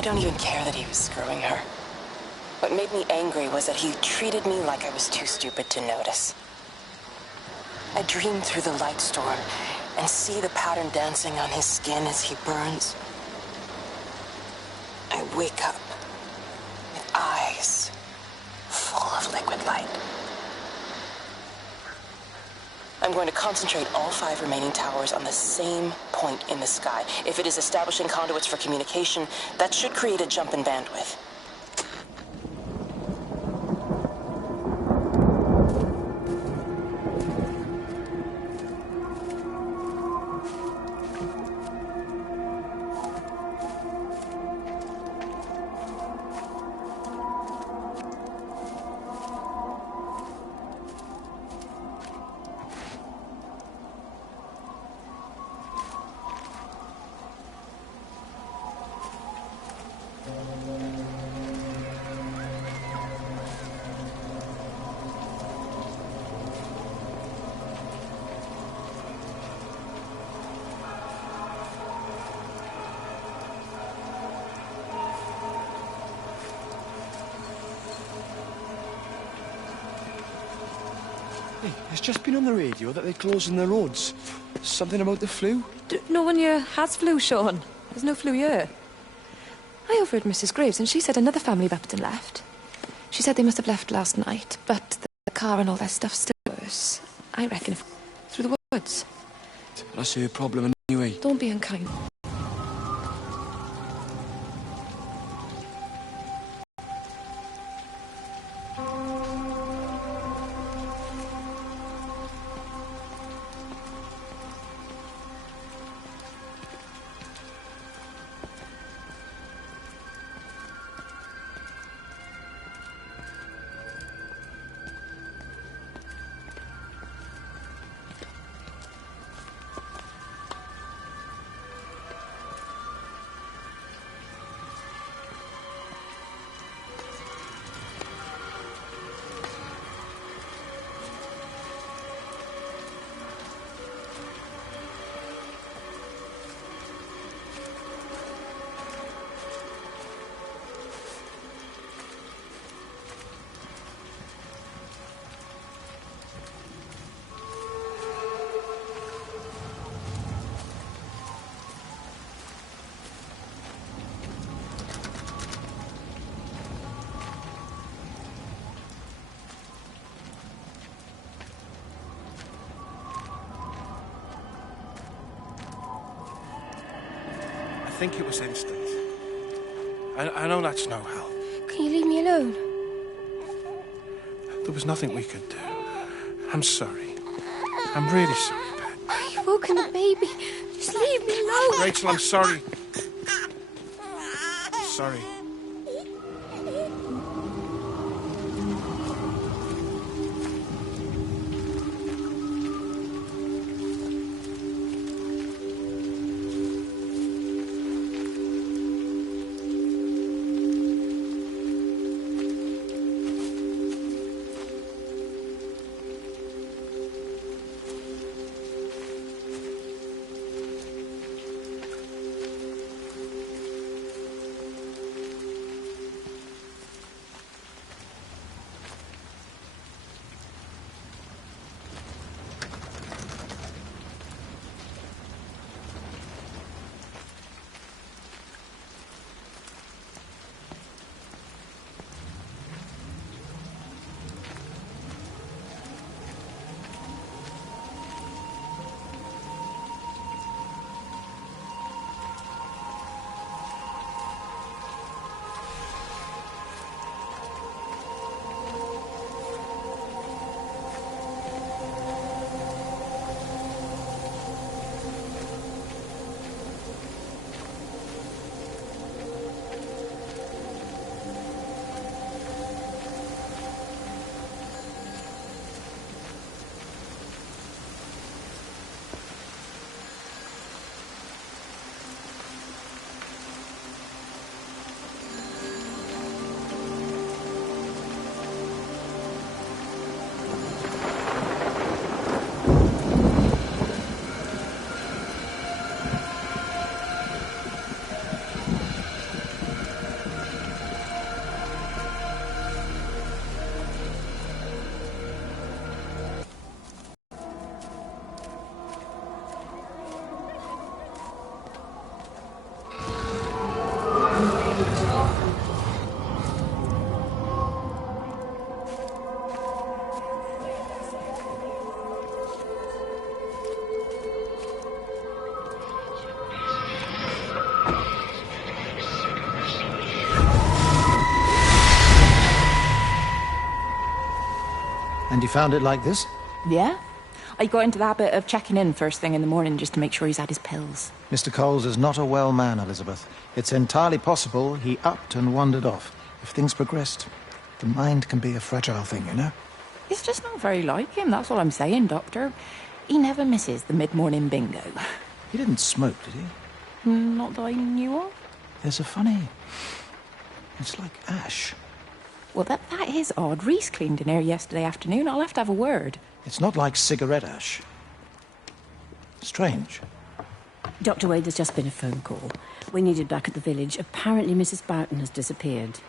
I don't even care that he was screwing her. What made me angry was that he treated me like I was too stupid to notice. I dream through the light storm and see the pattern dancing on his skin as he burns. I wake up with eyes full of liquid light. I'm going to concentrate all 5 remaining towers on the same point in the sky. If it is establishing conduits for communication, that should create a jump in bandwidth. Hey, it's just been on the radio that they're closing the roads. Something about the flu? No one here has flu, Sean. There's no flu here. I overheard Mrs. Graves, and she said another family of Upton left. She said they must have left last night, but the car and all their stuff's still worse. I reckon through the woods. That's her problem anyway. Don't be unkind. I think it was instant. I know that's no help. Can you leave me alone? There was nothing we could do. I'm sorry. I'm really sorry, Pet. You've woken the baby. Just leave me alone. Rachel, I'm sorry. Sorry. found it like this? Yeah. I got into the habit of checking in first thing in the morning just to make sure he's had his pills. Mr. Coles is not a well man, Elizabeth. It's entirely possible he upped and wandered off. If things progressed, the mind can be a fragile thing, you know? It's just not very like him, that's all I'm saying, Doctor. He never misses the mid-morning bingo. He didn't smoke, did he? Not that I knew of. There's a funny... It's like ash. Well, that is odd. Reese cleaned in here yesterday afternoon. I'll have to have a word. It's not like cigarette ash. Strange. Dr. Wade, there's just been a phone call. We needed back at the village. Apparently Mrs. Boughton has disappeared.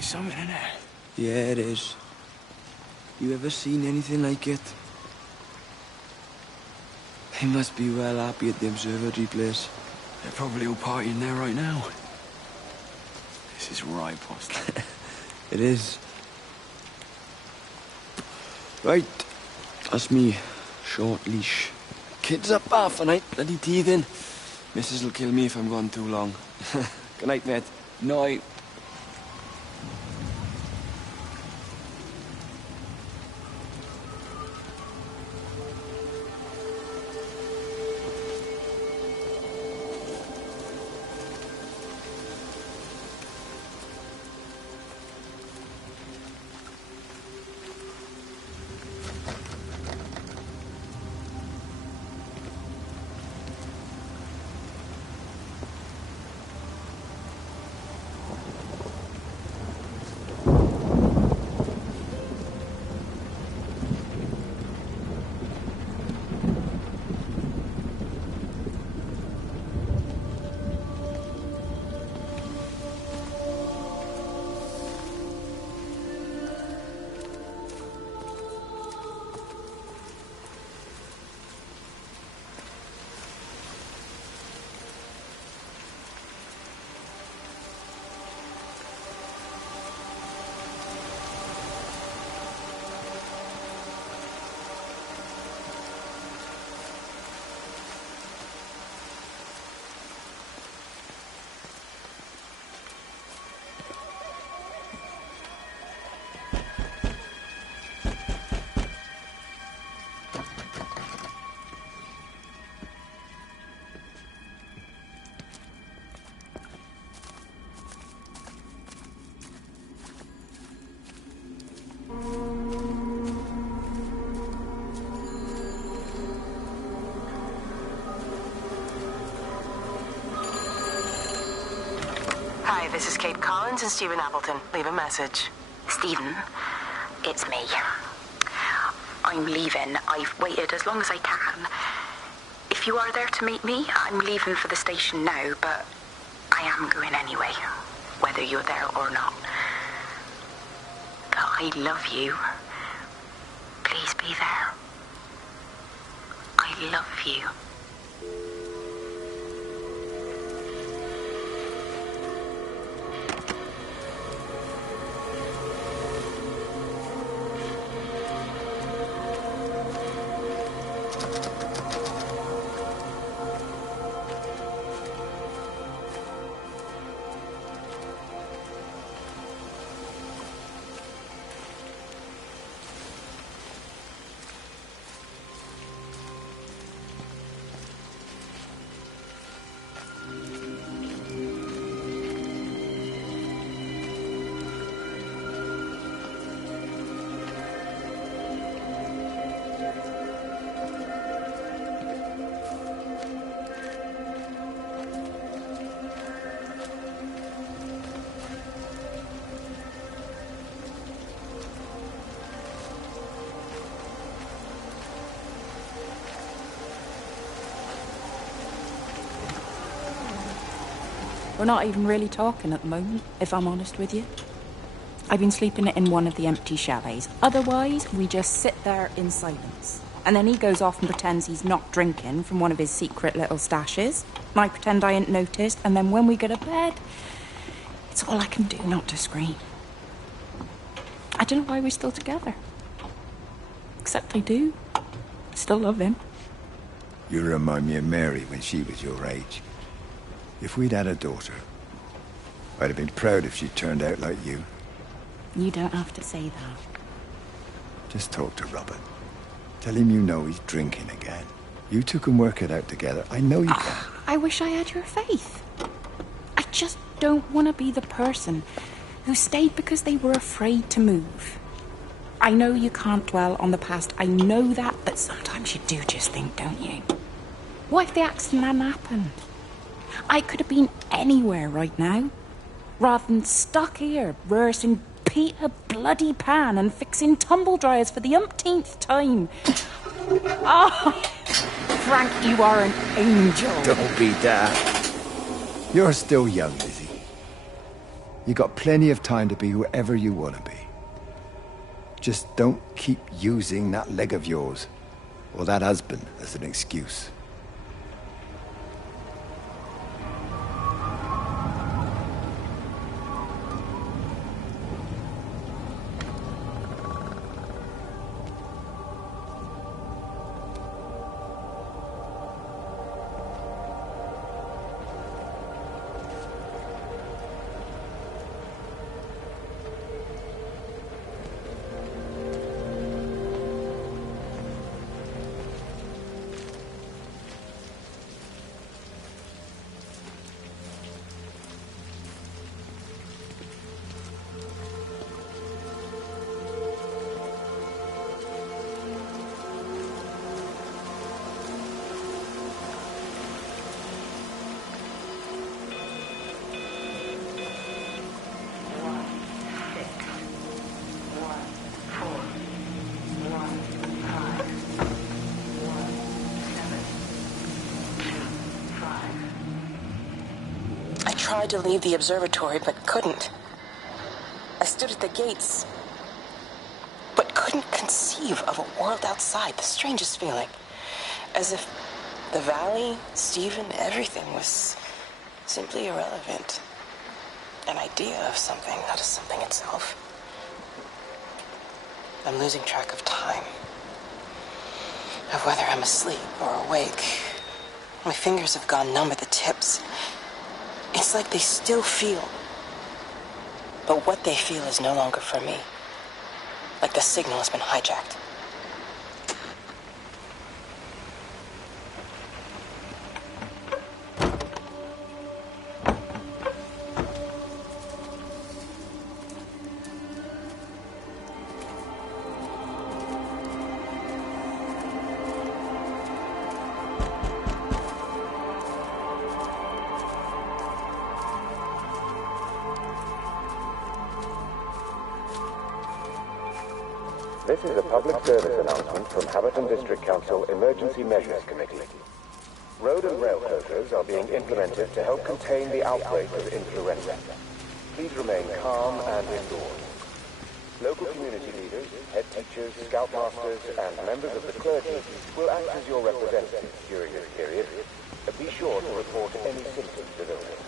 Something, isn't it? Yeah, it is. You ever seen anything like it? They must be well happy at the observatory place. They're probably all partying there right now. This is right, boss. It is. Right. That's me. Short leash. Kids up half a night, bloody teething. Missus will kill me if I'm gone too long. Good night, mate. Night. Hi, this is Kate Collins and Stephen Appleton. Leave a message. Stephen, it's me. I'm leaving. I've waited as long as I can. If you are there to meet me, I'm leaving for the station now, but I am going anyway, whether you're there or not. But I love you. Please be there. I love you. We're not even really talking at the moment, if I'm honest with you. I've been sleeping in one of the empty chalets. Otherwise, we just sit there in silence. And then he goes off and pretends he's not drinking from one of his secret little stashes. And I pretend I ain't noticed. And then when we go to bed, it's all I can do not to scream. I don't know why we're still together. Except I do. I still love him. You remind me of Mary when she was your age. If we'd had a daughter, I'd have been proud if she turned out like you. You don't have to say that. Just talk to Robert. Tell him you know he's drinking again. You two can work it out together. I know you can. I wish I had your faith. I just don't want to be the person who stayed because they were afraid to move. I know you can't dwell on the past. I know that, but sometimes you do just think, don't you? What if the accident hadn't happened? I could have been anywhere right now, rather than stuck here rehearsing Peter Bloody Pan and fixing tumble dryers for the umpteenth time. Oh, Frank, you are an angel. Don't be daft. You're still young, Lizzie. You got plenty of time to be whoever you want to be. Just don't keep using that leg of yours, or that husband, as an excuse. I tried to leave the observatory, but couldn't. I stood at the gates, but couldn't conceive of a world outside. The strangest feeling. As if the valley, Stephen, everything was simply irrelevant. An idea of something, not as something itself. I'm losing track of time. Of whether I'm asleep or awake. My fingers have gone numb at the tips. It's like they still feel. But what they feel is no longer for me. Like the signal has been hijacked. This is a public service announcement from Haverton District Council Emergency Measures Committee. Road and rail closures are being implemented to help contain the outbreak of influenza. Please remain calm and indoors. Local community leaders, head teachers, scoutmasters, and members of the clergy will act as your representatives during this period. Be sure to report any symptoms of illness.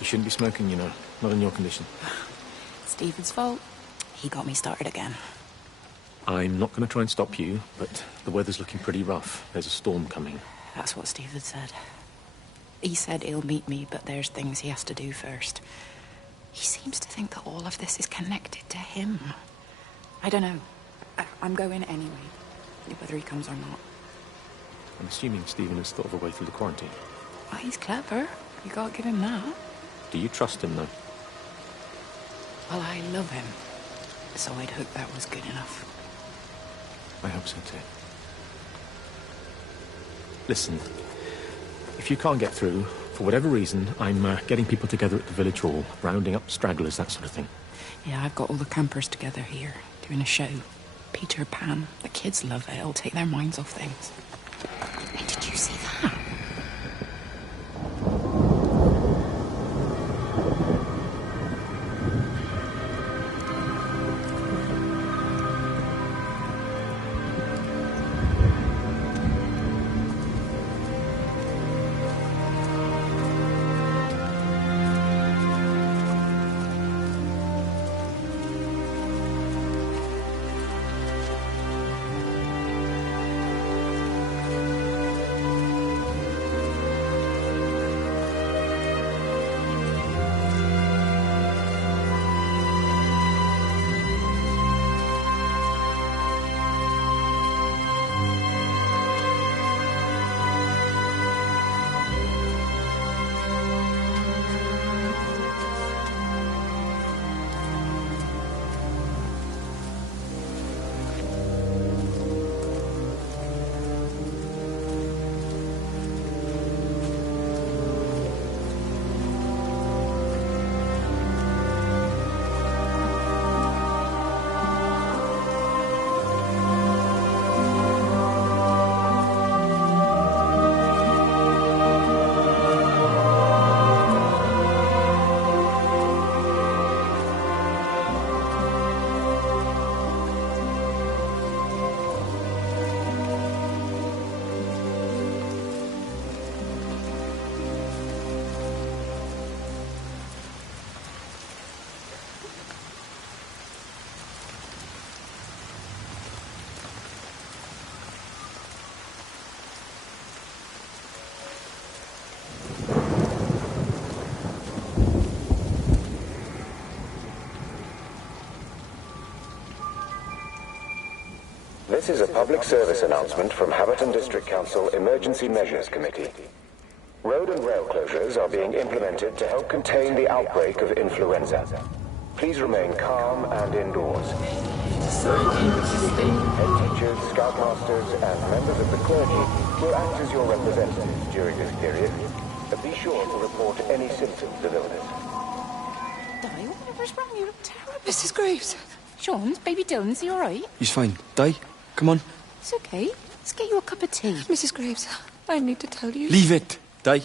You shouldn't be smoking, you know. Not in your condition. Stephen's fault. He got me started again. I'm not going to try and stop you, but the weather's looking pretty rough. There's a storm coming. That's what Stephen said. He said he'll meet me, but there's things he has to do first. He seems to think that all of this is connected to him. I don't know. I'm going anyway, whether he comes or not. I'm assuming Stephen has thought of a way through the quarantine. Well, he's clever. You can't give him that. Do you trust him, though? Well, I love him. So I'd hope that was good enough. I hope so, too. Listen, if you can't get through, for whatever reason, I'm getting people together at the village hall, rounding up stragglers, that sort of thing. Yeah, I've got all the campers together here, doing a show. Peter Pan. The kids love it. It'll take their minds off things. Hey, did you see that? This is a public service announcement from Haverton District Council Emergency Measures Committee. Road and rail closures are being implemented to help contain the outbreak of influenza. Please remain calm and indoors. Head teachers, scoutmasters, and members of the clergy will act as your representatives during this period. But be sure to report any symptoms of illness. Di, whatever's wrong? You look terrible. Mrs. Graves. Sean, baby Dylan, is he all right? He's fine. Di, come on. It's okay. Let's get you a cup of tea. Mrs. Graves, I need to tell you. Leave it, Di. You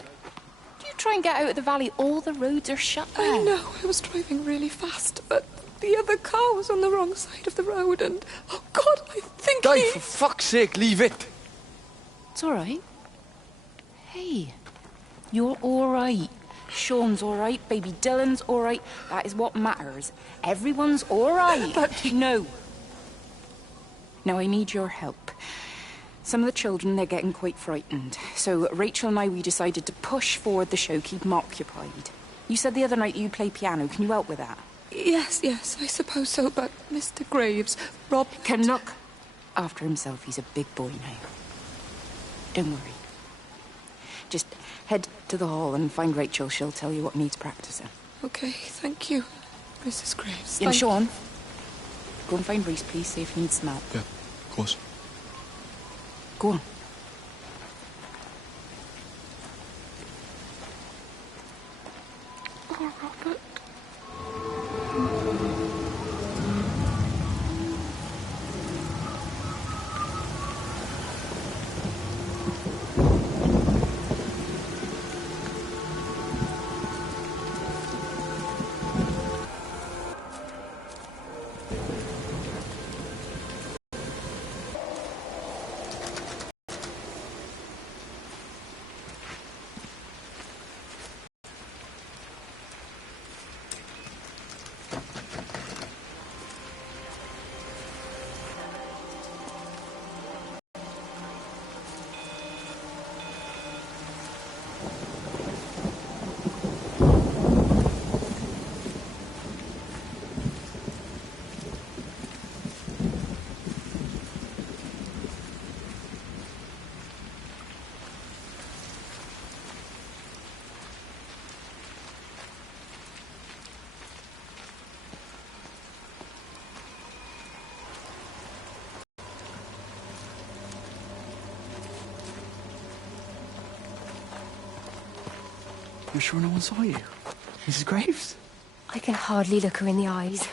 try and get out of the valley, all the roads are shut now. I know, I was driving really fast, but the other car was on the wrong side of the road and... Oh, God, I think Di, for fuck's sake, leave it. It's all right. Hey, you're all right. Sean's all right, baby Dylan's all right. That is what matters. Everyone's all right. But... No. Now, I need your help. Some of the children, they're getting quite frightened. So Rachel and I, we decided to push forward the show, keep them occupied. You said the other night you play piano. Can you help with that? Yes, I suppose so, but Mr. Graves, Rob... Can look after himself. He's a big boy now. Don't worry. Just head to the hall and find Rachel. She'll tell you what needs practicing. Okay, thank you, Mrs. Graves. And Sean, go and find Reese, please, see if he needs some help. Yeah, of course. Go on. Oh, Robert. You're sure no one saw you? Mrs. Graves? I can hardly look her in the eyes.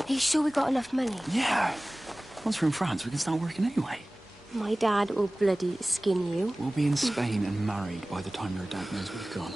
Are you sure we got enough money? Yeah. Once we're in France, we can start working anyway. My dad will bloody skin you. We'll be in Spain and married by the time your dad knows we've gone.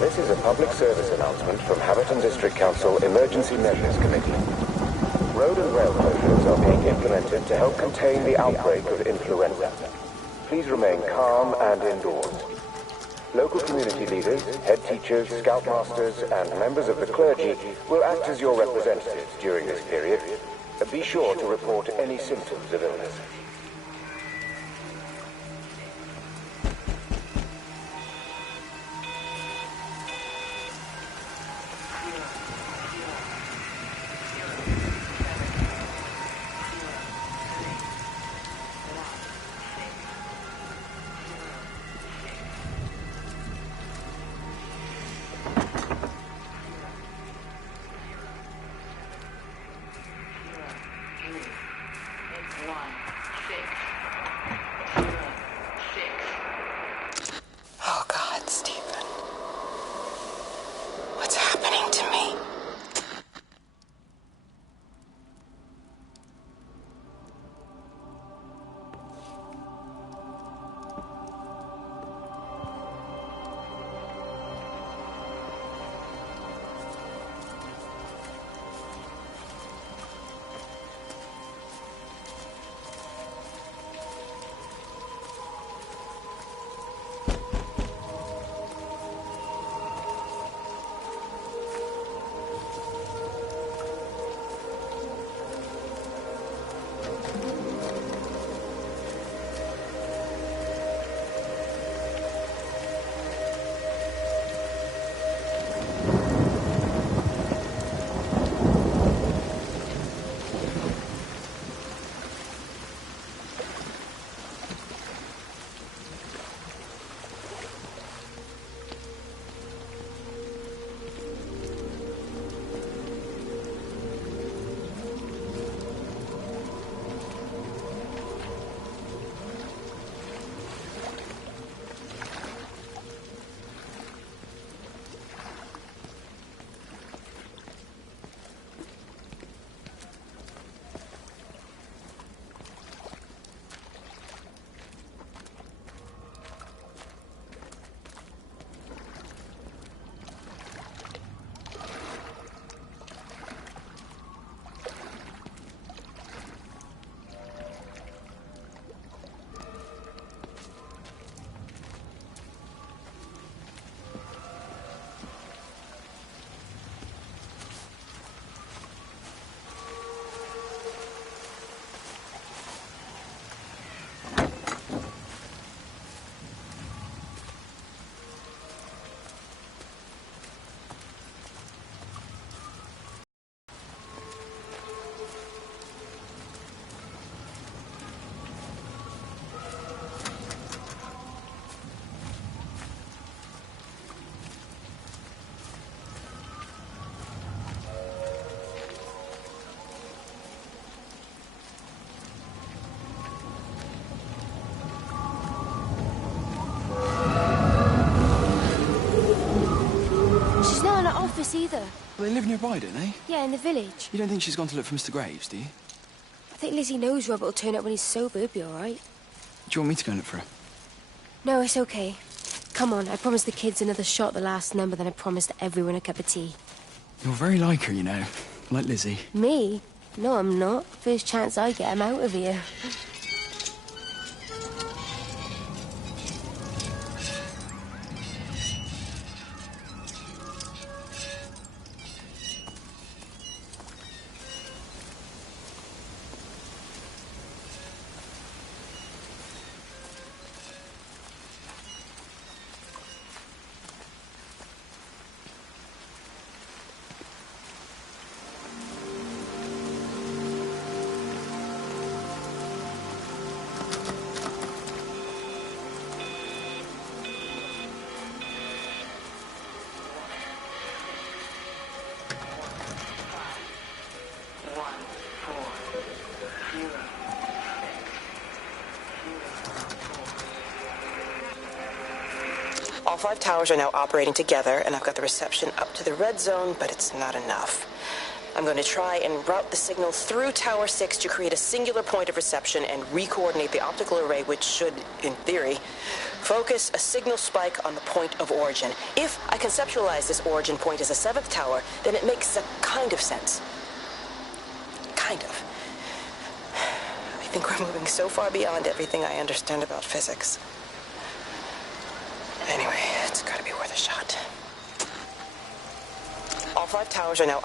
This is a public service announcement from Haverton District Council Emergency Measures Committee. Road and rail closures are being implemented to help contain the outbreak of influenza. Please remain calm and indoors. Local community leaders, head teachers, scoutmasters, and members of the clergy will act as your representatives during this period. Be sure to report any symptoms of illness. Well, they live nearby, don't they? Yeah, in the village. You don't think she's gone to look for Mr. Graves, do you? I think Lizzie knows Robert will turn up when he's sober. He'll be all right. Do you want me to go and look for her? No, it's okay. Come on, I promised the kids another shot at the last number, then I promised everyone a cup of tea. You're very like her, you know. Like Lizzie. Me? No, I'm not. First chance I get, I'm out of here. All 5 towers are now operating together, and I've got the reception up to the red zone, but it's not enough. I'm going to try and route the signal through Tower 6 to create a singular point of reception and re-coordinate the optical array, which should, in theory, focus a signal spike on the point of origin. If I conceptualize this origin point as a 7th tower, then it makes a kind of sense. Kind of. I think we're moving so far beyond everything I understand about physics. Anyway, it's gotta be worth a shot. All 5 towers are now...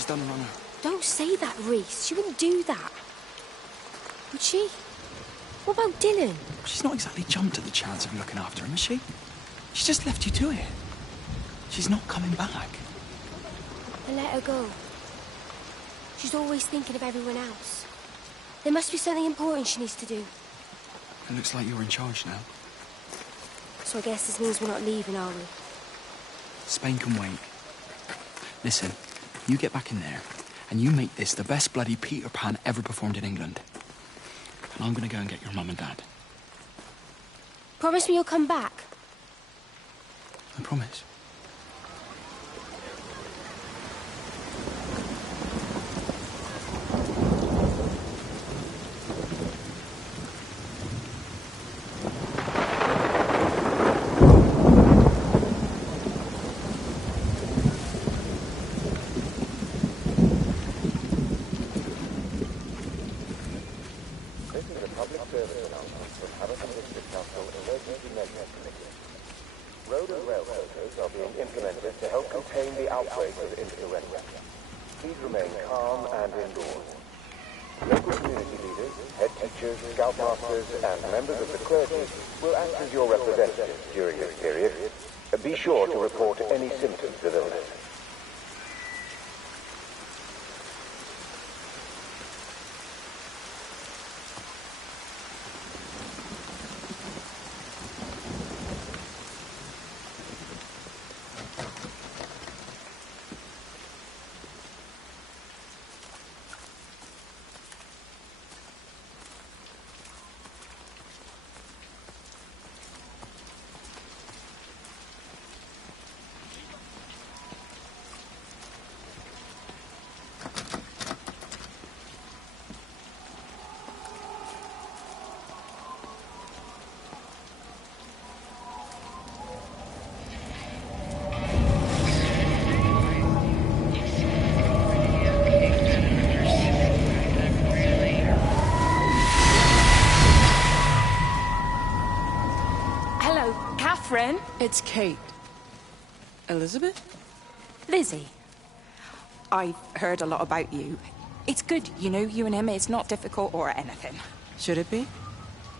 She's done her on her. Don't say that, Reese. She wouldn't do that. Would she? What about Dylan? She's not exactly jumped at the chance of looking after him, is she? She just left you to it. She's not coming back. And let her go. She's always thinking of everyone else. There must be something important she needs to do. It looks like you're in charge now. So I guess this means we're not leaving, are we? Spain can wait. Listen, you get back in there, and you make this the best bloody Peter Pan ever performed in England. And I'm gonna go and get your mum and dad. Promise me you'll come back. I promise. Be sure to report any symptoms of illness. It's Kate. Elizabeth? Lizzie. I've heard a lot about you. It's good, you know, you and him. It's not difficult or anything. Should it be?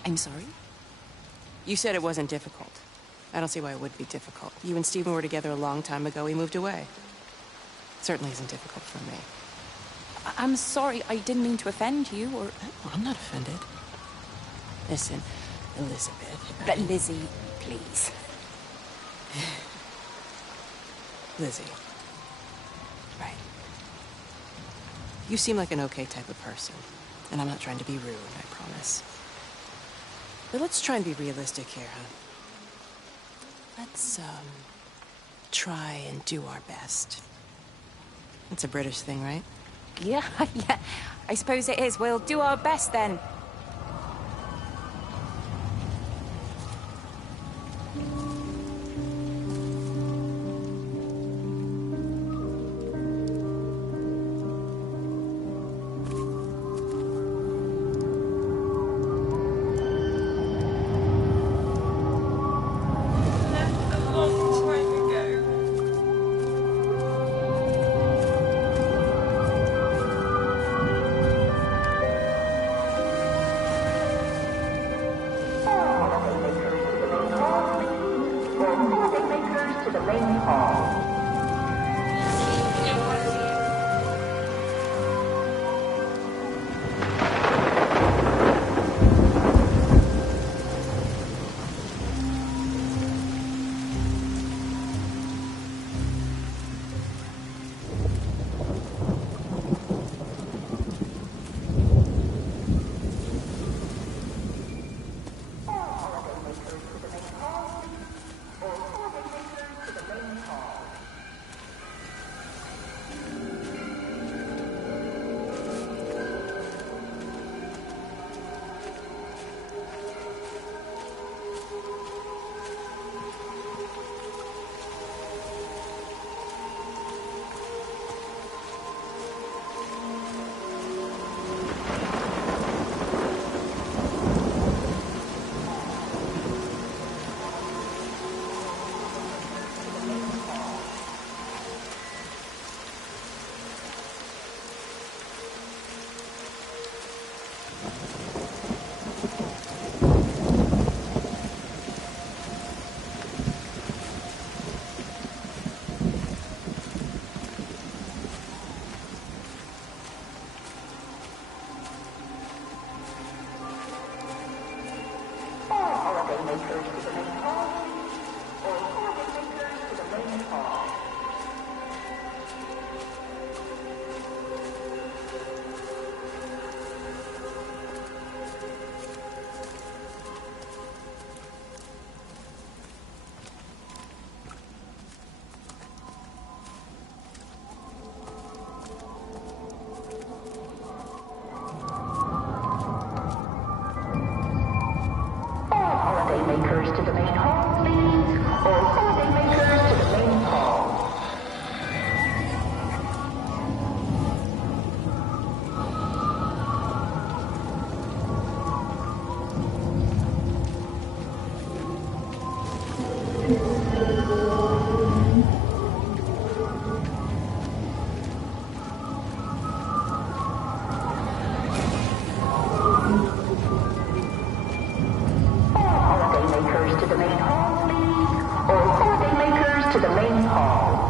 I'm sorry? You said it wasn't difficult. I don't see why it would be difficult. You and Stephen were together a long time ago. He moved away. It certainly isn't difficult for me. I'm sorry. I didn't mean to offend you or... Well, I'm not offended. Listen, Elizabeth... But Lizzie, please. Lizzie. Right. You seem like an okay type of person. And I'm not trying to be rude, I promise. But let's try and be realistic here, huh? Let's, try and do our best. It's a British thing, right? Yeah, yeah. I suppose it is. We'll do our best then. to the main hall.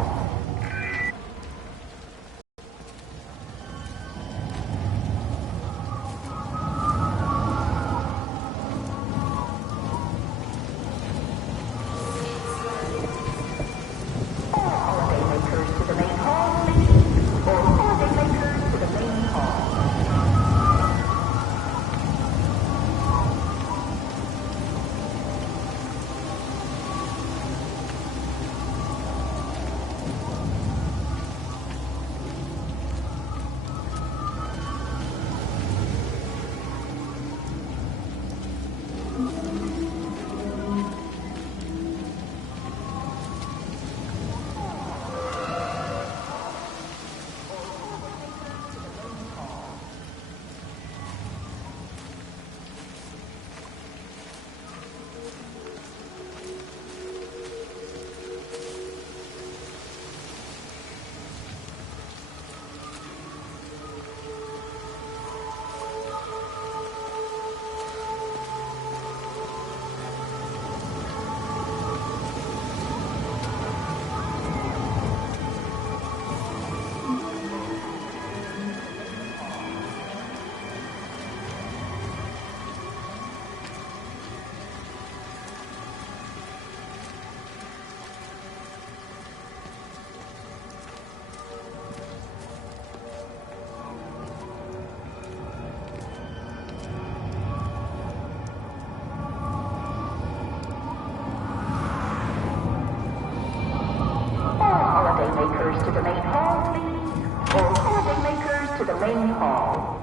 Holidaymakers to the main hall, please. All holidaymakers to the main hall.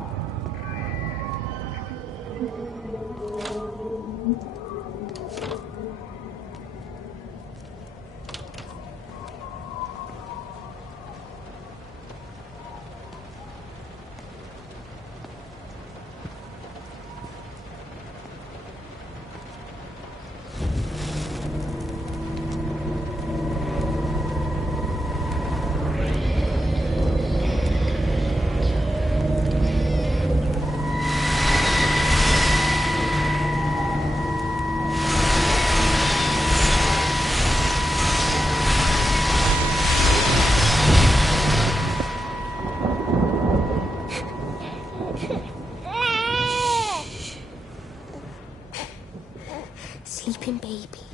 Sleeping baby,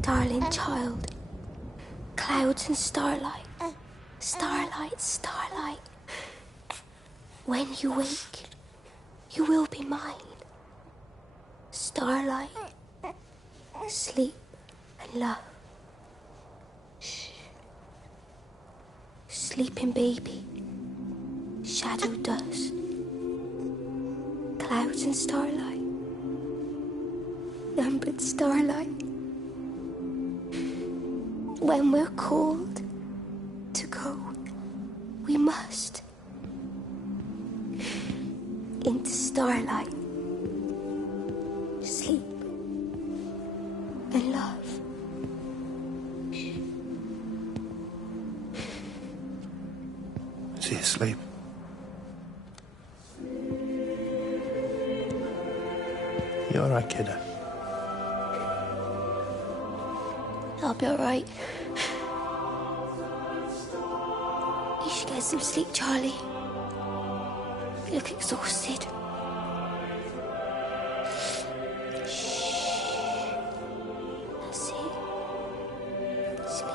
darling child, clouds and starlight, starlight, starlight. When you wake, you will be mine. Starlight, sleep and love. Shh. Sleeping baby, shadow dust, clouds and starlight. Numbered starlight. When we're called to go, we must into starlight, sleep and love. Is he asleep? You all right, kiddo? I'll be all right. You should get some sleep, Charlie. You look exhausted. Shh. That's it. Sleep.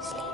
Sleep.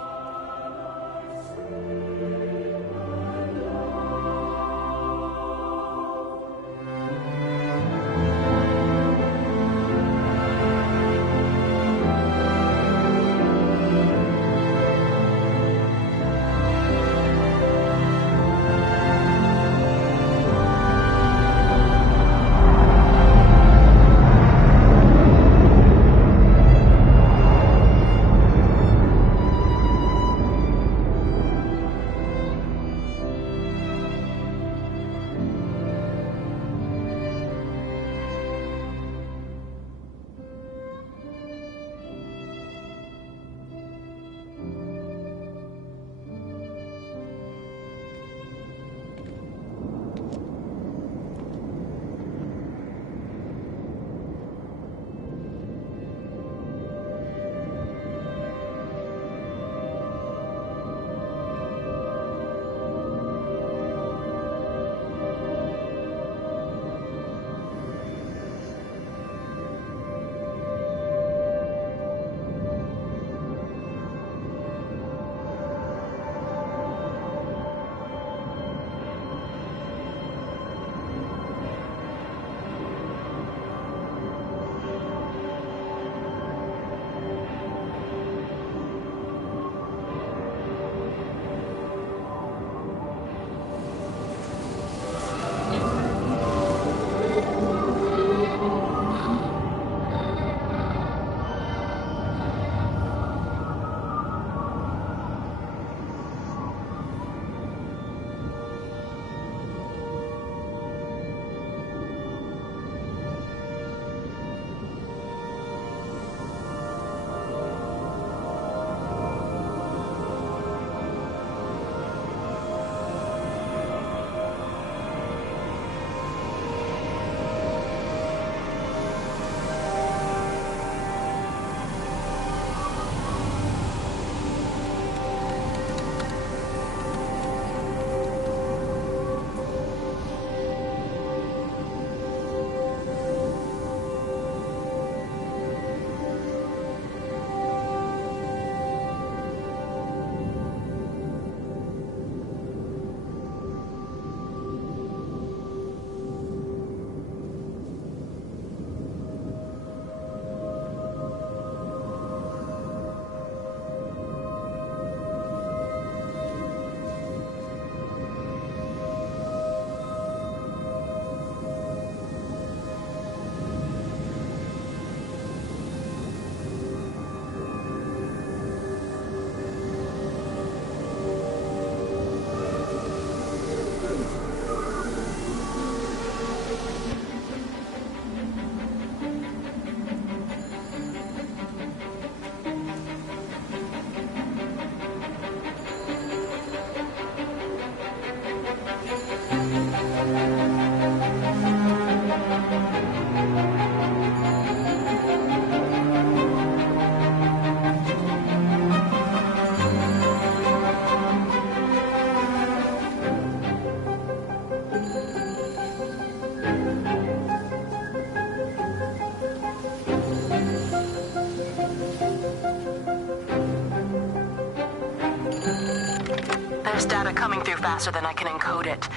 There's data coming through faster than I can encode it.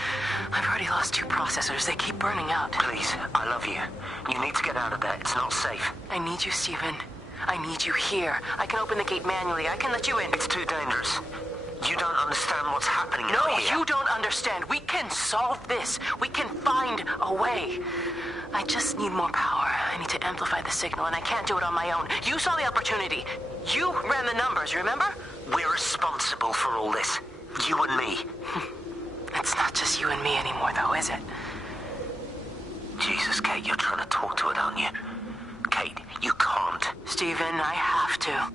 I've already lost 2 processors. They keep burning out. Please, I love you. You need to get out of there. It's not safe. I need you, Stephen. I need you here. I can open the gate manually. I can let you in. It's too dangerous. You don't understand what's happening No, out here. you don't understand. We can solve this. We can find a way. I just need more power. I need to amplify the signal, and I can't do it on my own. You saw the opportunity. You ran the numbers, remember? We're responsible for all this. You and me. It's not just you and me anymore, though, is it? Jesus, Kate, you're trying to talk to it, aren't you? Kate, you can't. Stephen, I have to.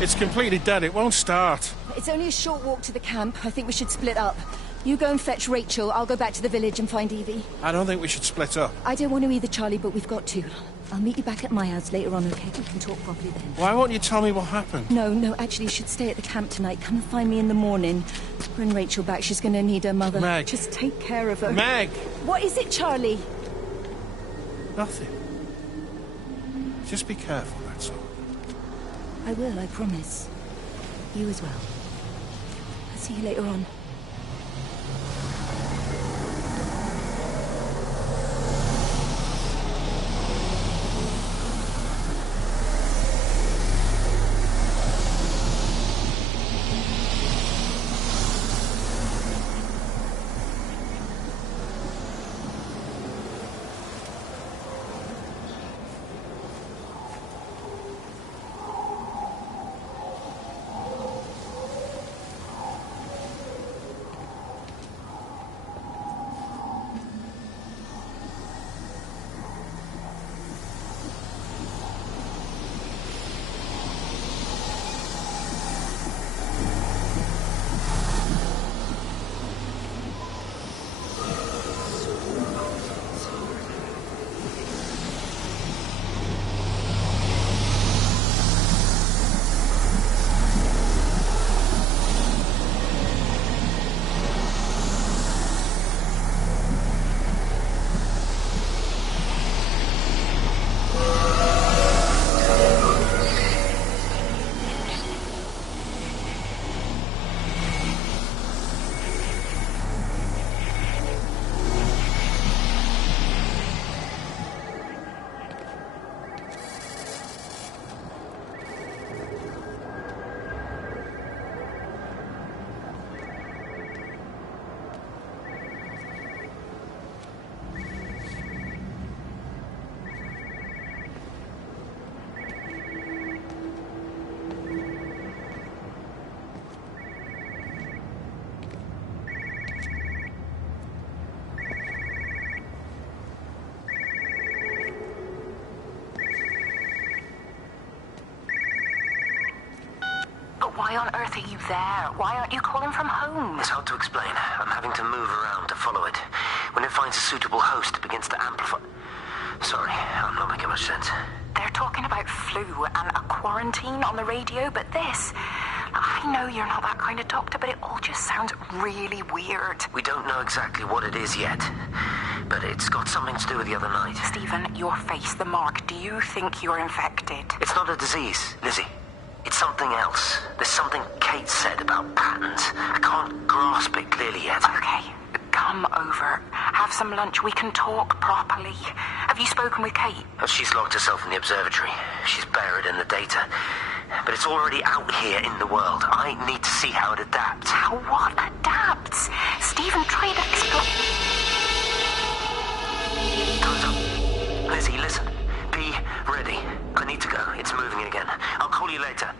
It's completely dead. It won't start. It's only a short walk to the camp. I think we should split up. You go and fetch Rachel. I'll go back to the village and find Evie. I don't think we should split up. I don't want to either, Charlie, but we've got to. I'll meet you back at my house later on, okay? We can talk properly then. Why won't you tell me what happened? No, actually, you should stay at the camp tonight. Come and find me in the morning. Bring Rachel back. She's going to need her mother. Meg. Just take care of her. Meg! What is it, Charlie? Nothing. Just be careful, that's all. I will, I promise. You as well. I'll see you later on. Why on earth are you there? Why aren't you calling from home? It's hard to explain. I'm having to move around to follow it. When it finds a suitable host, it begins to amplify. Sorry, I'm not making much sense. They're talking about flu and a quarantine on the radio, but this... I know you're not that kind of doctor, but it all just sounds really weird. We don't know exactly what it is yet, but it's got something to do with the other night. Stephen, your face, the mark, do you think you're infected? It's not a disease, Lizzie. It's something else. There's something Kate said about patterns. I can't grasp it clearly yet. Okay, come over. Have some lunch. We can talk properly. Have you spoken with Kate? She's locked herself in the observatory. She's buried in the data. But it's already out here in the world. I need to see how it adapts. How what adapts? Stephen, try to explain. Time's up. Lizzie, listen. Be ready. I need to go. It's moving again. I'll call you later.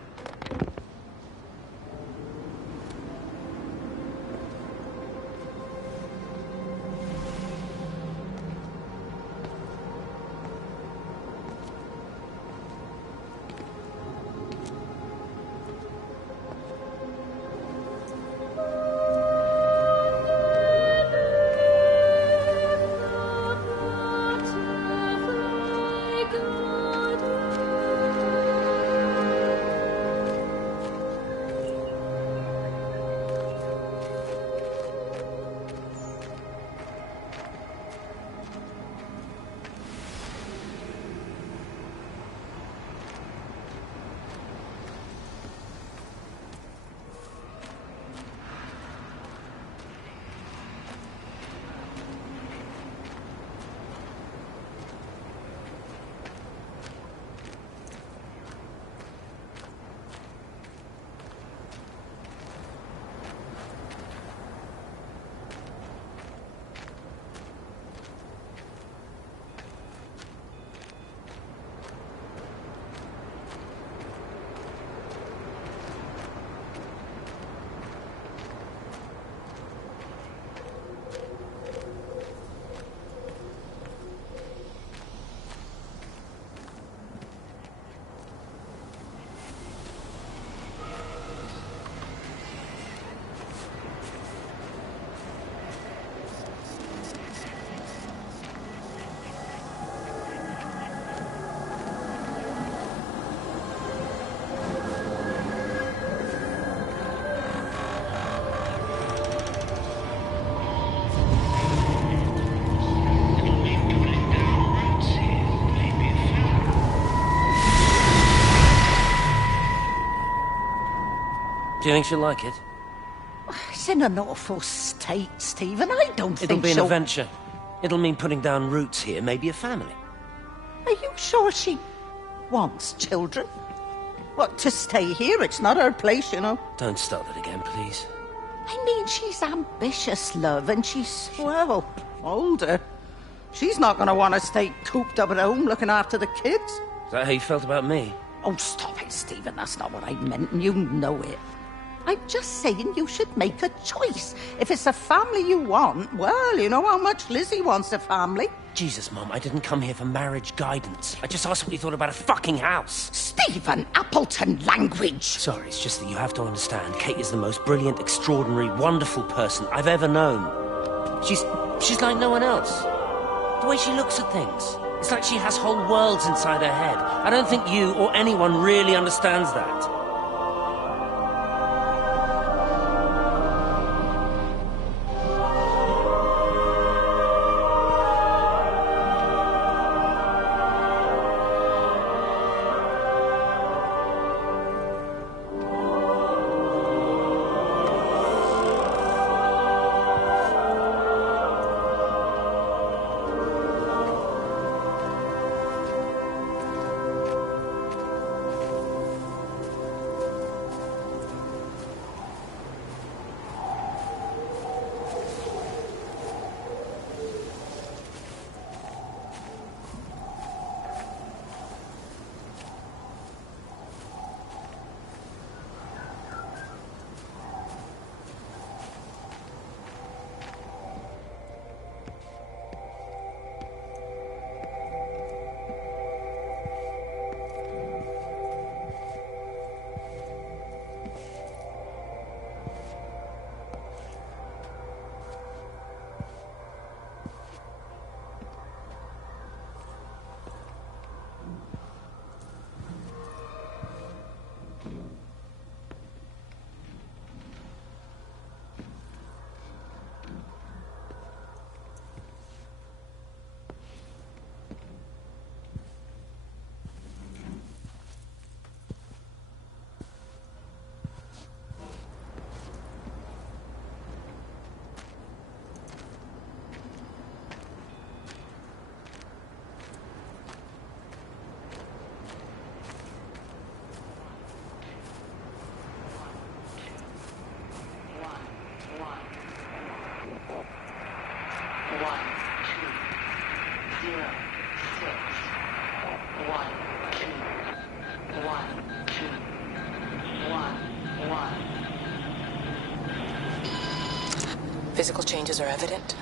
Do you think she'll like it? It's in an awful state, Stephen. I don't It'll think be an she'll... adventure. It'll mean putting down roots here, maybe a family. Are you sure she wants children? What, to stay here? It's not her place, you know. Don't start that again, please. I mean, she's ambitious, love, and she's, well, older. She's not going to want to stay cooped up at home looking after the kids. Is that how you felt about me? Oh, stop it, Stephen. That's not what I meant, and you know it. I'm just saying you should make a choice. If it's a family you want, well, you know how much Lizzie wants a family. Jesus, Mum, I didn't come here for marriage guidance. I just asked what you thought about a fucking house. Stephen, Appleton language. Sorry, it's just that you have to understand. Kate is the most brilliant, extraordinary, wonderful person I've ever known. She's like no one else. The way she looks at things. It's like she has whole worlds inside her head. I don't think you or anyone really understands that. Physical changes are evident.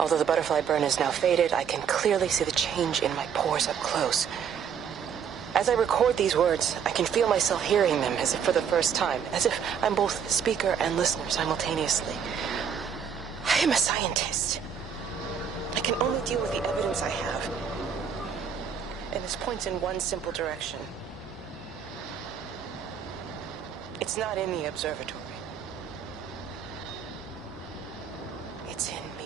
Although the butterfly burn is now faded, I can clearly see the change in my pores up close. As I record these words, I can feel myself hearing them as if for the first time, as if I'm both speaker and listener simultaneously. I am a scientist. I can only deal with the evidence I have. And this points in one simple direction. It's not in the observatory. It's in me.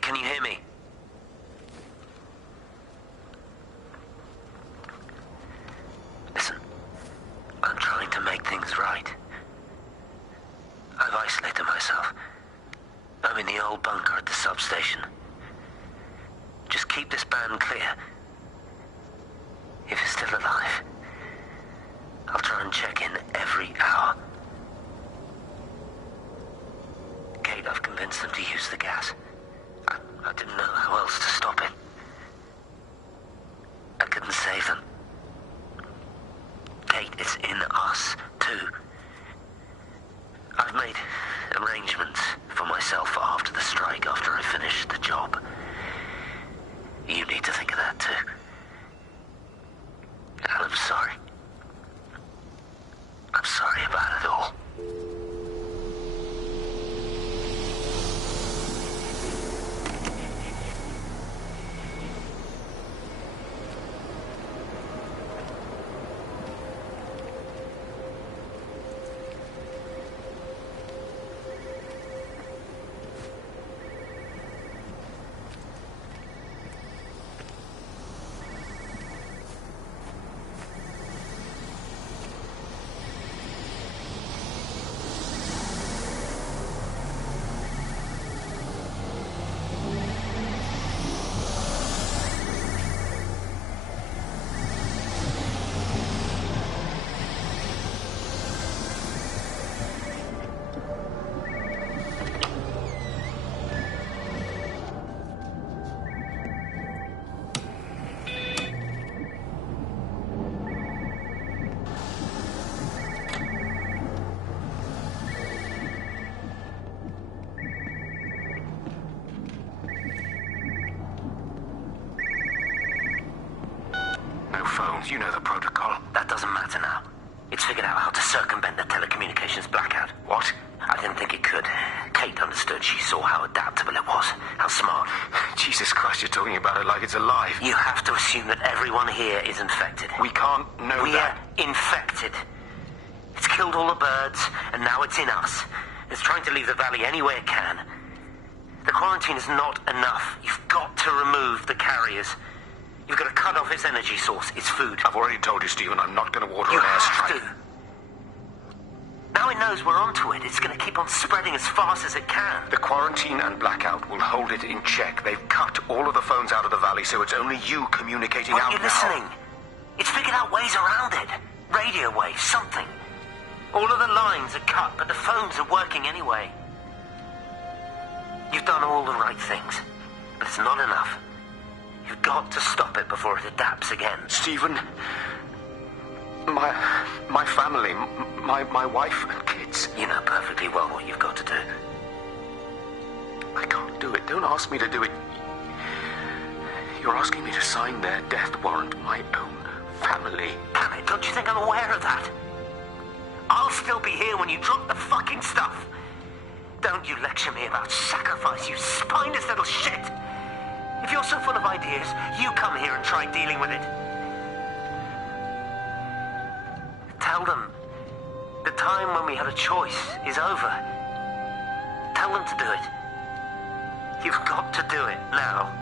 Can you hear me? Listen, I'm trying to make things right. I've isolated myself. I'm in the old bunker at the substation. Just keep this band clear. If you're still alive. I'll try and check in every hour. Kate, I've convinced them to use the gas. I didn't know how else to stop it. I couldn't save them. Kate, it's in us, too. I've made arrangements for myself after the strike, after I finish the job. You need to think of that, too. And I'm sorry. I'm sorry about it all. You know the protocol. That doesn't matter now. It's figured out how to circumvent the telecommunications blackout. What? I didn't think it could. Kate understood. She saw how adaptable it was. How smart. Jesus Christ, you're talking about it like it's alive. You have to assume that everyone here is infected. We can't know that. We're infected. It's killed all the birds, and now it's in us. It's trying to leave the valley any way it can. The quarantine is not enough. You've got to remove the carriers. You've got to cut off its energy source, its food. I've already told you, Stephen, I'm not going to order an airstrike. You have to. Now it knows we're onto it. It's going to keep on spreading as fast as it can. The quarantine and blackout will hold it in check. They've cut all of the phones out of the valley, so it's only you communicating out now. Are you listening? It's figured out ways around it. Radio waves, something. All of the lines are cut, but the phones are working anyway. You've done all the right things, but it's not enough. You've got to stop it before it adapts again. Stephen, my family, my wife and kids. You know perfectly well what you've got to do. I can't do it. Don't ask me to do it. You're asking me to sign their death warrant, my own family. Damn it, don't you think I'm aware of that? I'll still be here when you drop the fucking stuff. Don't you lecture me about sacrifice, you spineless little shit. If you're so full of ideas, you come here and try dealing with it. Tell them the time when we had a choice is over. Tell them to do it. You've got to do it now.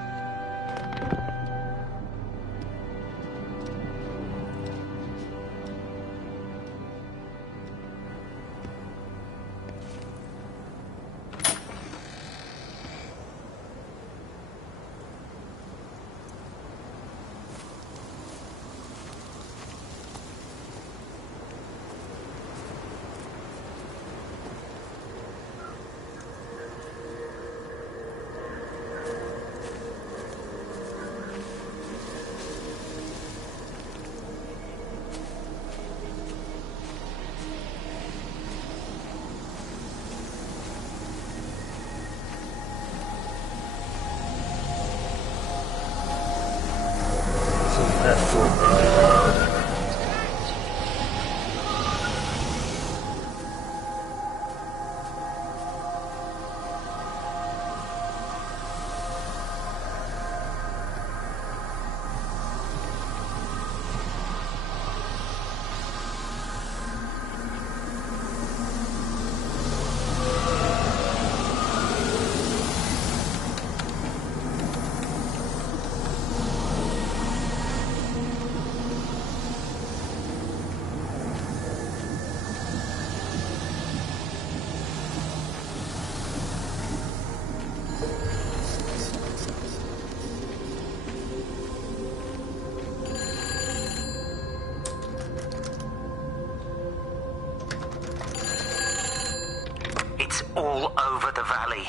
all over the valley.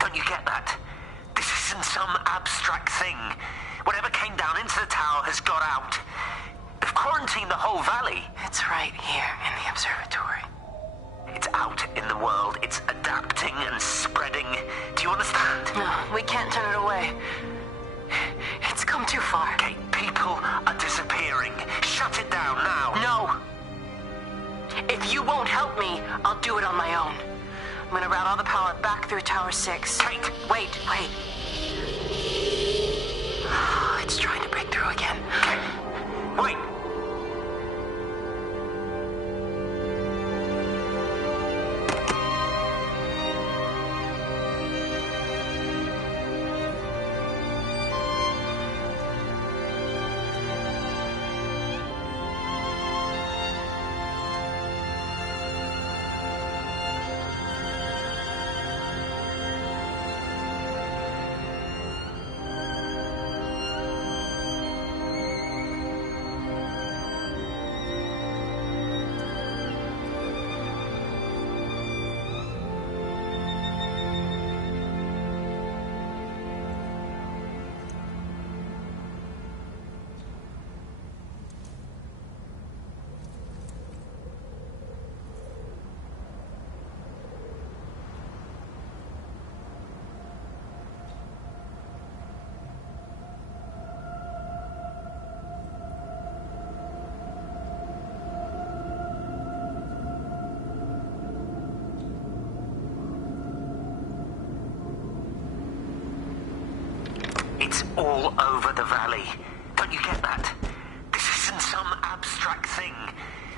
Don't you get that? This isn't some abstract thing. Whatever came down into the tower has got out. They've quarantined the whole valley. It's right here in the observatory. It's out in the world. It's adapting and spreading. Do you understand? No, we can't turn it away. It's come too far. Kate, people are disappearing. Shut it down now. No. If you won't help me, I'll do it on my own. I'm gonna route all the power back through Tower 6. Kate! Wait. It's trying to break through again. Kate! Wait! It's all over the valley. Don't you get that? This isn't some abstract thing.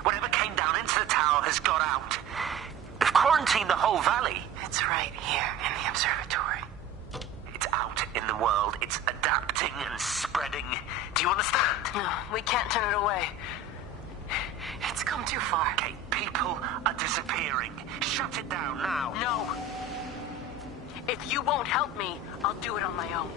Whatever came down into the tower has got out. They've quarantined the whole valley. It's right here in the observatory. It's out in the world. It's adapting and spreading. Do you understand? No, we can't turn it away. It's come too far. Kate, people are disappearing. Shut it down now. No. If you won't help me, I'll do it on my own.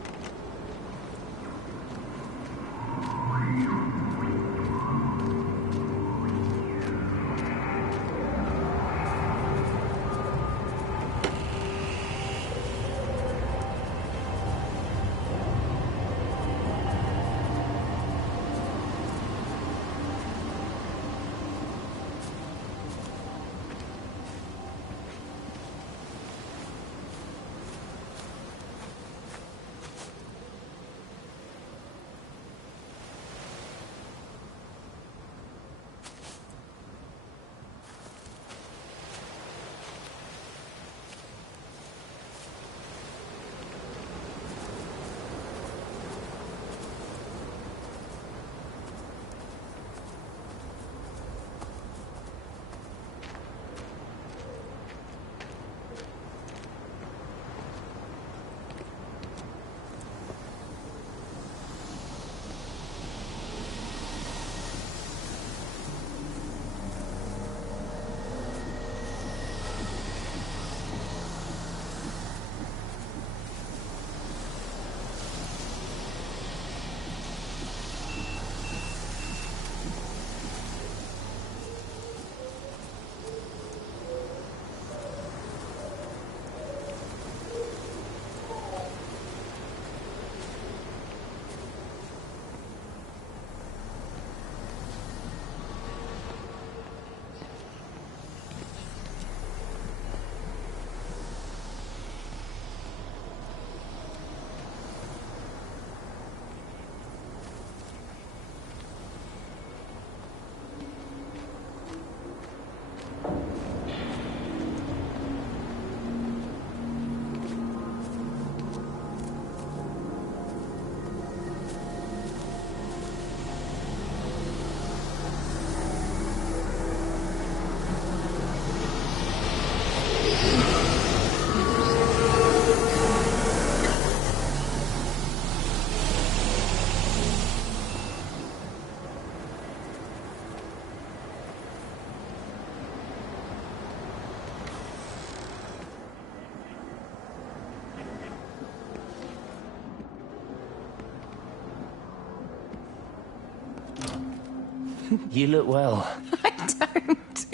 You look well. I don't.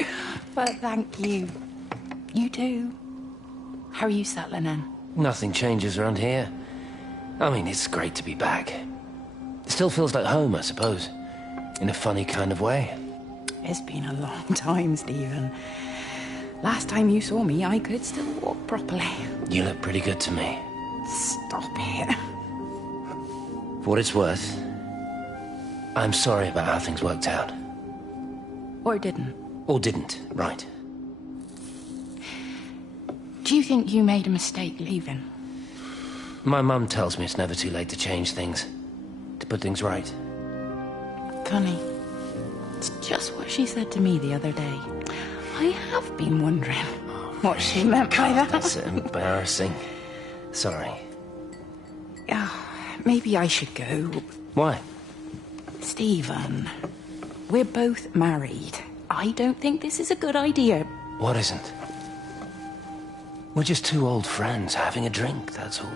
But thank you. You do. How are you settling in? Nothing changes around here. I mean, it's great to be back. It still feels like home, I suppose. In a funny kind of way. It's been a long time, Stephen. Last time you saw me, I could still walk properly. You look pretty good to me. Stop it. For what it's worth, I'm sorry about how things worked out. Or didn't. Or didn't, right. Do you think you made a mistake leaving? My mum tells me it's never too late to change things. To put things right. Funny. It's just what she said to me the other day. I have been wondering what she meant by that. That's embarrassing. Sorry. Maybe I should go. Why? Stephen, we're both married. I don't think this is a good idea. What isn't? We're just two old friends having a drink, that's all.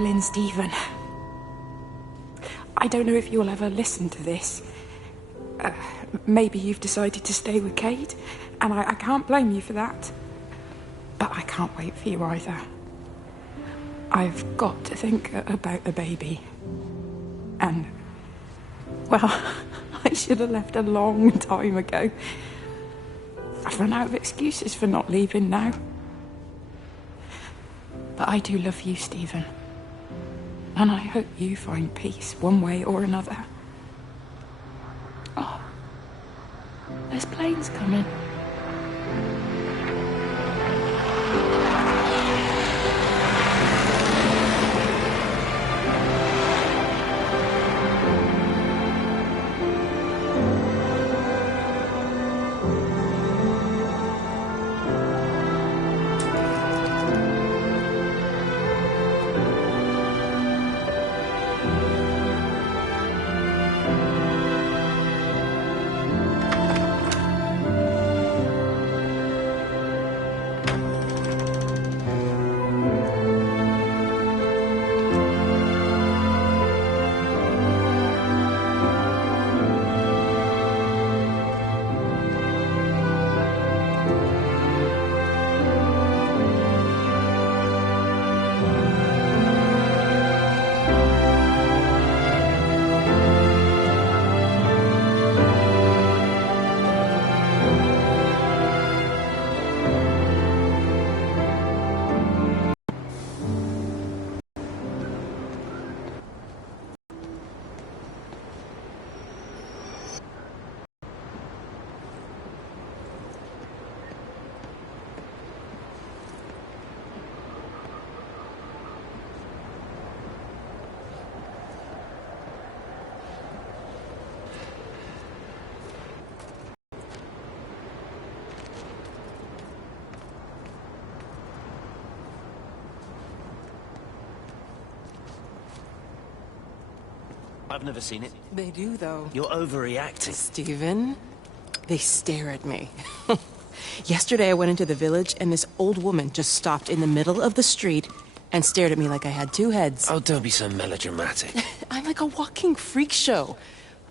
darling Stephen. I don't know if you'll ever listen to this. Maybe you've decided to stay with Kate, and I can't blame you for that. But I can't wait for you either. I've got to think about the baby. And, well, I should have left a long time ago. I've run out of excuses for not leaving now. But I do love you, Stephen. And I hope you find peace one way or another. Oh, there's planes coming. I've never seen it. They do, though. You're overreacting. Stephen, they stare at me. Yesterday I went into the village and this old woman just stopped in the middle of the street and stared at me like I had two heads. Oh, don't be so melodramatic. I'm like a walking freak show.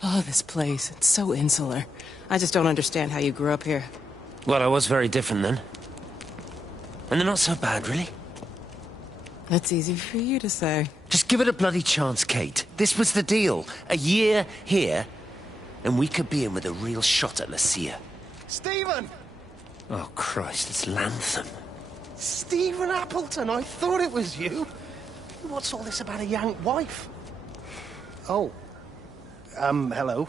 Oh, this place, it's so insular. I just don't understand how you grew up here. Well, I was very different then. And they're not so bad, really. That's easy for you to say. Just give it a bloody chance, Kate. This was the deal. A year here, and we could be in with a real shot at Lucia. Stephen! Oh, Christ, it's Lantham. Stephen Appleton, I thought it was you. What's all this about a young wife? Oh. Hello.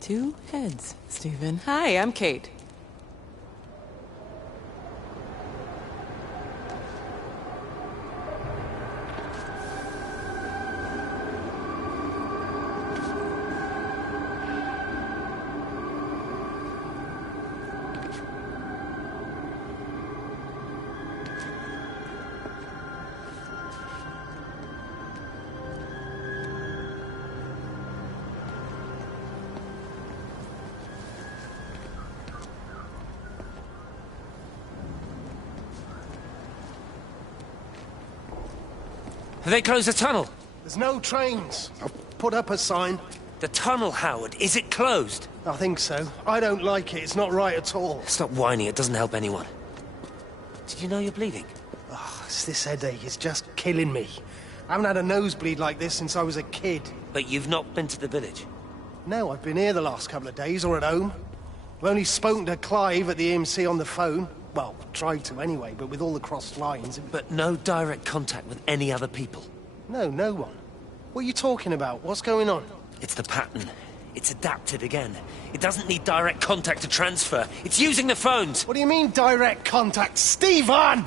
Two heads, Stephen. Hi, I'm Kate. Have they closed the tunnel? There's no trains. I've put up a sign. The tunnel, Howard, is it closed? I think so. I don't like it. It's not right at all. Stop whining, it doesn't help anyone. Did you know you're bleeding? Oh, it's this headache. It's just killing me. I haven't had a nosebleed like this since I was a kid. But you've not been to the village? No, I've been here the last couple of days, or at home. I've only spoken to Clive at the EMC on the phone. Well, tried to anyway, but with all the crossed lines... But no direct contact with any other people? No, no one. What are you talking about? What's going on? It's the pattern. It's adapted again. It doesn't need direct contact to transfer. It's using the phones. What do you mean, direct contact? Stephen!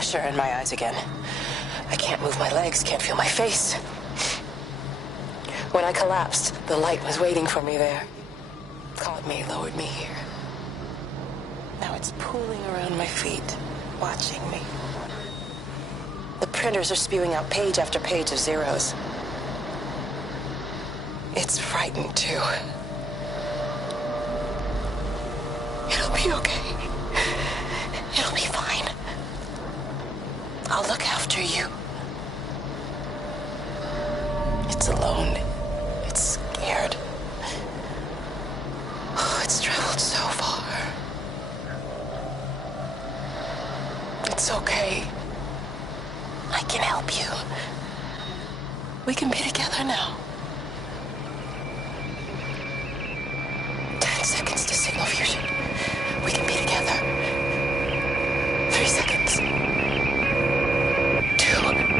pressure in my eyes again. I can't move my legs, can't feel my face. When I collapsed, the light was waiting for me there. Caught me, lowered me here. Now it's pooling around my feet, watching me. The printers are spewing out page after page of zeros. It's frightened, too. It'll be okay. It'll be fine. I'll look after you. It's alone. It's scared. Oh, it's traveled so far. It's okay. I can help you. We can be together now. 10 seconds to signal fusion. We can be together. 3 seconds. 2.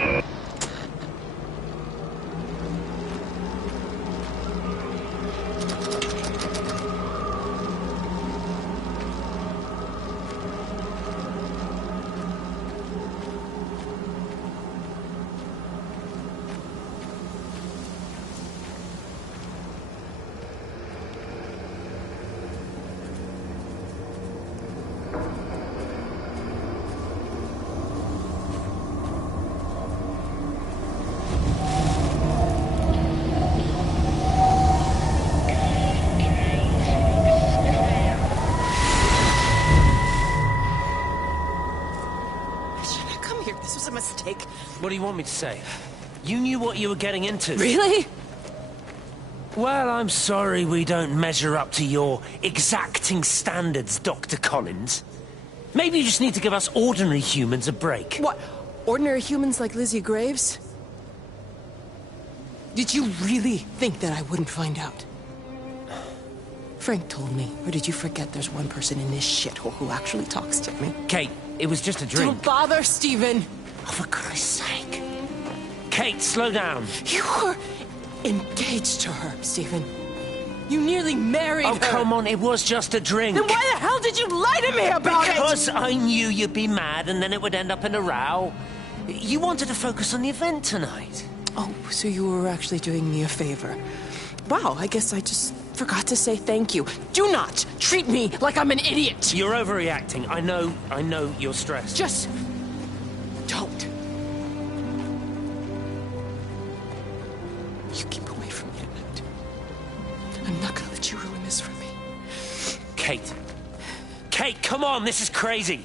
What do you want me to say? You knew what you were getting into. Really? Well, I'm sorry we don't measure up to your exacting standards, Dr. Collins. Maybe you just need to give us ordinary humans a break. What? Ordinary humans like Lizzie Graves? Did you really think that I wouldn't find out? Frank told me. Or did you forget there's one person in this shithole who actually talks to me? Kate, it was just a drink. Don't bother, Stephen! Oh, for Christ's sake. Kate, slow down. You were engaged to her, Stephen. You nearly married her. Oh, come on, it was just a drink. Then why the hell did you lie to me about it? Because I knew you'd be mad and then it would end up in a row. You wanted to focus on the event tonight. Oh, so you were actually doing me a favor. Wow, I guess I just forgot to say thank you. Do not treat me like I'm an idiot. You're overreacting. I know you're stressed. Just don't. You keep away from me tonight. I'm not gonna let you ruin this for me. Kate. Kate, come on, this is crazy.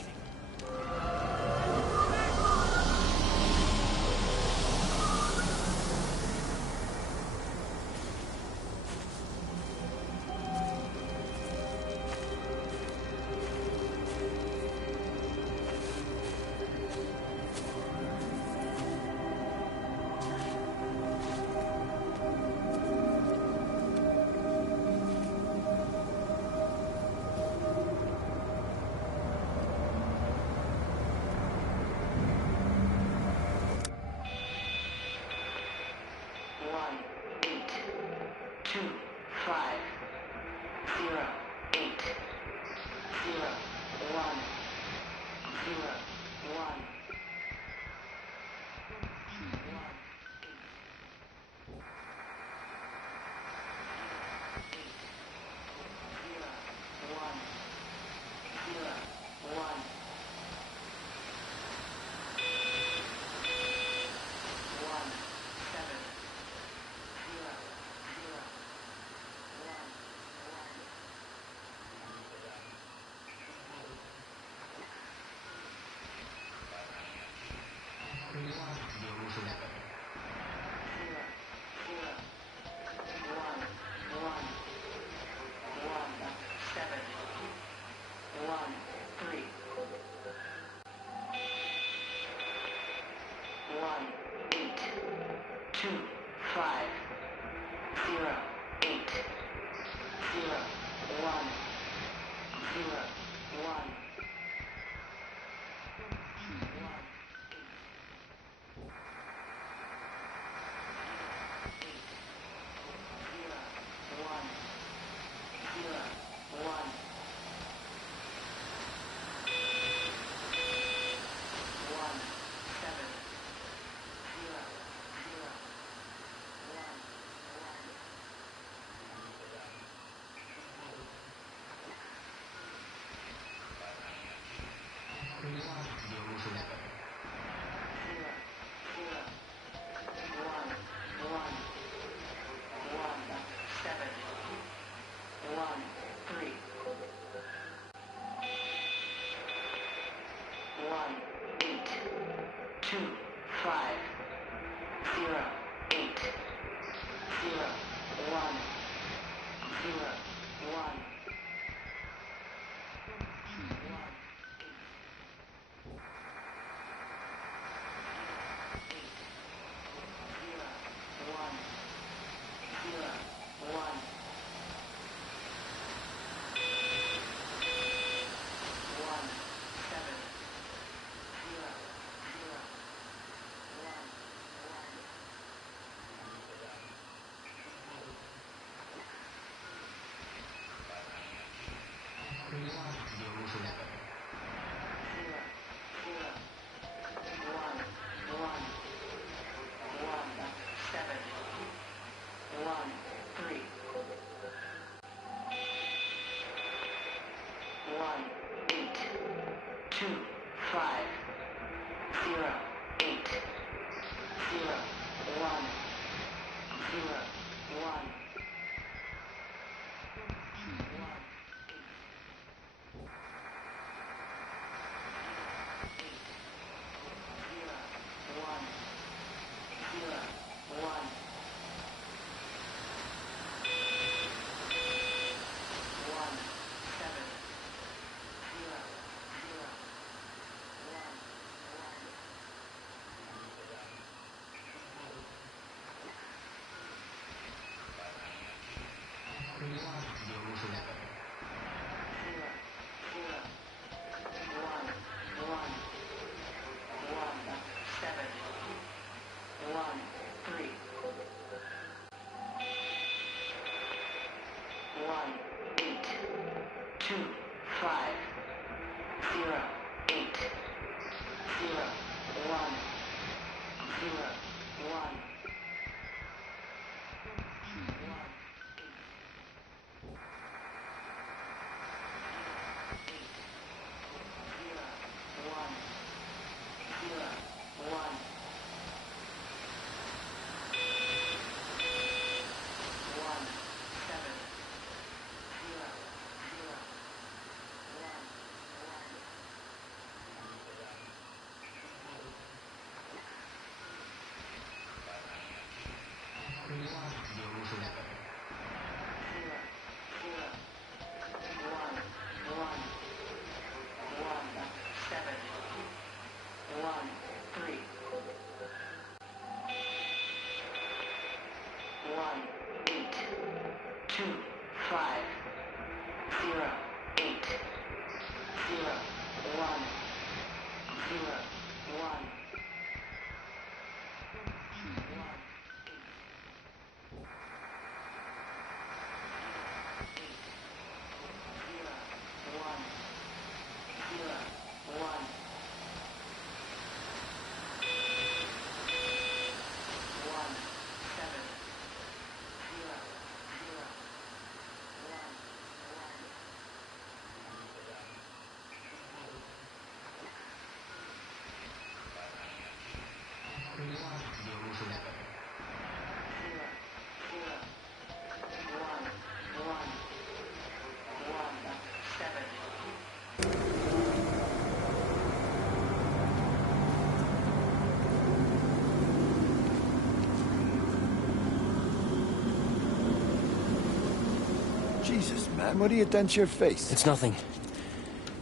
Jesus, man, what have you done to your face? It's nothing.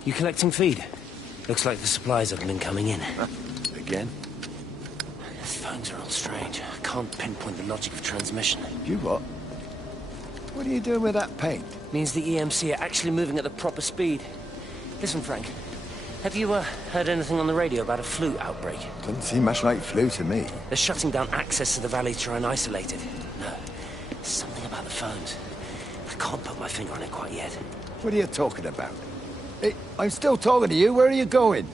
You collecting feed? Looks like the supplies haven't been coming in. Again? The phones are all strange. I can't pinpoint the logic of transmission. You what? What are you doing with that paint? Means the EMC are actually moving at the proper speed. Listen, Frank. Have you heard anything on the radio about a flu outbreak? Doesn't seem much like flu to me. They're shutting down access to the valley to try and isolate it. No, something about the phones. I can't put my finger on it quite yet. What are you talking about? Hey, I'm still talking to you. Where are you going?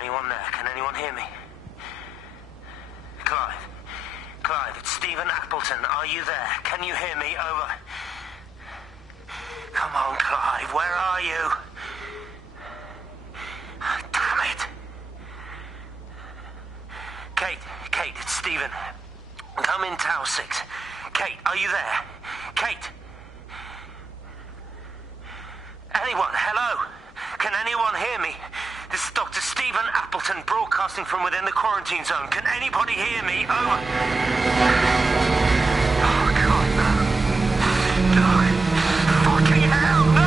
anyone there? Can anyone hear me? Clive? Clive, it's Stephen Appleton. Are you there? Can you hear me? Over. Come on, Clive, where are you? Damn it. Kate, it's Stephen. Come in Tower 6. Kate, are you there? Kate? Anyone? Hello? Can anyone hear me? This is Dr. Stephen Appleton broadcasting from within the quarantine zone. Can anybody hear me? Over. Oh, God, no. No. Fucking hell, no!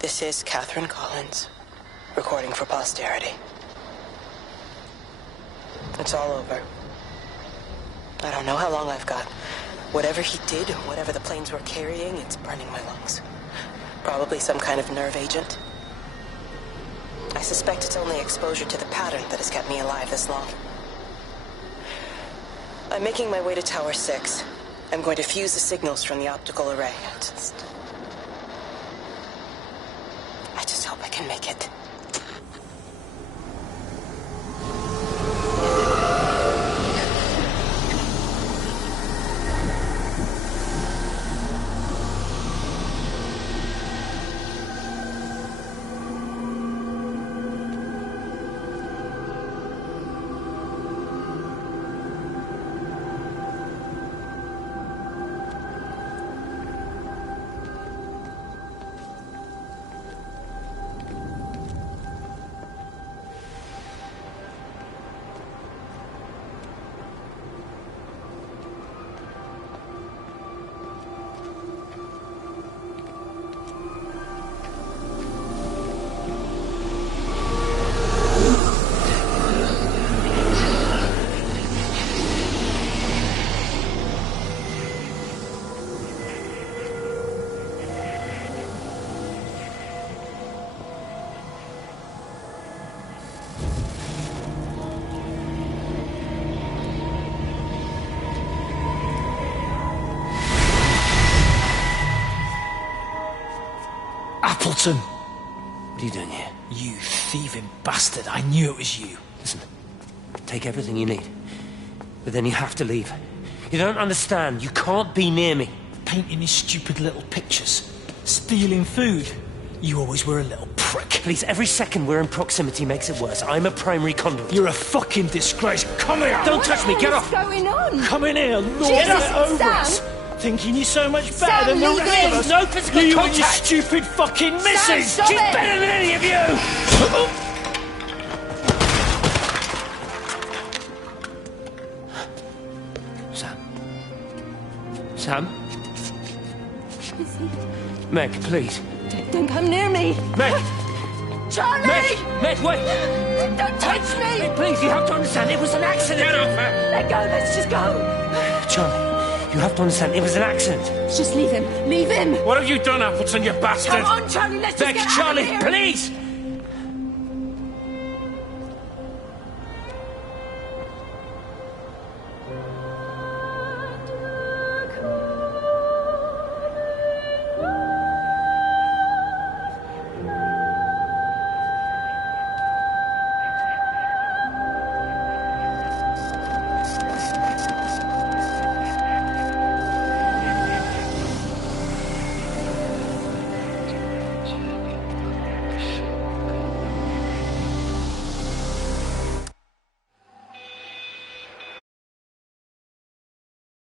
This is Catherine Collins, recording for posterity. It's all over. I don't know how long I've got. Whatever he did, whatever the planes were carrying, it's burning my lungs. Probably some kind of nerve agent. I suspect it's only exposure to the pattern that has kept me alive this long. I'm making my way to Tower 6. I'm going to fuse the signals from the optical array. I just hope I can make it. Appleton! What are you doing here? You thieving bastard. I knew it was you. Listen, take everything you need. But then you have to leave. You don't understand. You can't be near me. Painting these stupid little pictures. Stealing food. You always were a little prick. Please, every second we're in proximity makes it worse. I'm a primary conduit. You're a fucking disgrace. Come here! Don't touch me, get off! What's going on? Come in here, Lord, Jesus, get over Sam. us! Thinking you're so much better than Sam, the leave rest of him. us. No physical you contact. and your stupid fucking missus! stop She's it. better than any of you! Sam? Is he? Meg, please. Don't come near me. Meg! Charlie! Meg, wait! Don't touch me! Meg, please, you have to understand, it was an accident! Let go, let's just go. Charlie, You have to understand, it was an accident. Just leave him. Leave him! What have you done, Appleton, you bastard? Come on, Charlie, let's just Beck, get Charlie, out of here. please!